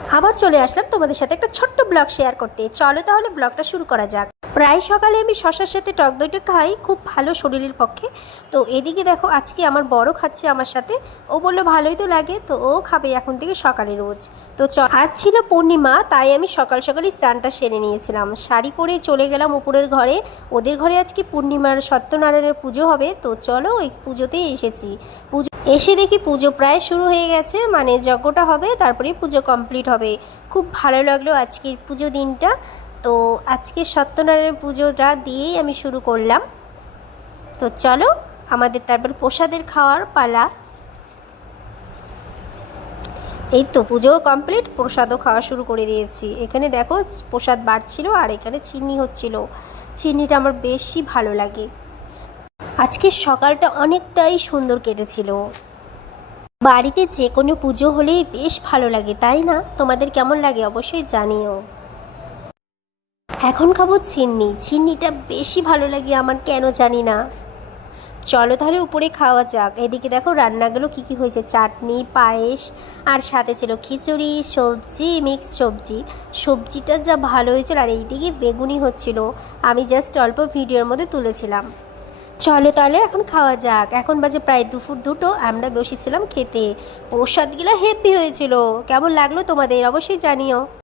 আবার চলে আসলাম তোমাদের সাথে একটা ছোট্ট ব্লগ শেয়ার করতে। চলো তাহলে ব্লগটা শুরু করা যাক। প্রায় সকালে আমি শসার সাথে টক দইটা খাই, খুব ভালো শরীরের পক্ষে। তো এদিকে দেখো আজকে আমার বড় খাচ্ছে আমার সাথে। ও বললো ভালোই তো লাগে, তো ও খাবে এখন থেকে সকালে রোজ। তো আজ ছিল পূর্ণিমা, তাই আমি সকাল সকালই স্নানটা সেরে নিয়েছিলাম, শাড়ি পরে চলে গেলাম উপরের ঘরে। ওদের ঘরে আজকে পূর্ণিমার সত্যনারায়ণের পুজো হবে, তো চলো ওই পুজোতেই এসেছি। এসে দেখি পুজো প্রায় শুরু হয়ে গেছে, মানে যজ্ঞটা হবে তারপরে পুজো কমপ্লিট হবে। খুব ভালো লাগলো আজকের পুজো দিনটা। তো আজকে সত্যনারায়ণ পুজোটা দিয়েই আমি শুরু করলাম। তো চলো আমাদের তারপর প্রসাদের খাওয়ার পালা। এই তো পুজোও কমপ্লিট, প্রসাদও খাওয়া শুরু করে দিয়েছি। এখানে দেখো প্রসাদ বাড়ছিল আর এখানে চিনি হচ্ছিল। চিনিটা আমার বেশি ভালো লাগে। আজকের সকালটা অনেকটাই সুন্দর কেটেছিল। বাড়িতে যে কোনো পুজো হলেই বেশ ভালো লাগে, তাই না? তোমাদের কেমন লাগে অবশ্যই জানিও। এখন খাবো চিন্নি। চিন্নিটা বেশি ভালো লাগে আমার, কেন জানি না। চলো তাহলে উপরে খাওয়া যাক। এদিকে দেখো রান্নাগুলো কী কী হয়েছে, চাটনি, পায়েস, আর সাথে ছিল খিচুড়ি, সবজি, মিক্স সবজি। সবজিটা যা ভালো হয়েছিল, আর এইদিকে বেগুনি হচ্ছিল। আমি জাস্ট অল্প ভিডিওর মধ্যে তুলেছিলাম। চলো তাহলে এখন খাওয়া যাক। এখন বাজে প্রায় দুপুর 2টো, আমরা বসেছিলাম খেতে। প্রসাদগুলো হেভি হয়েছিল। কেমন লাগলো তোমাদের অবশ্যই জানিও।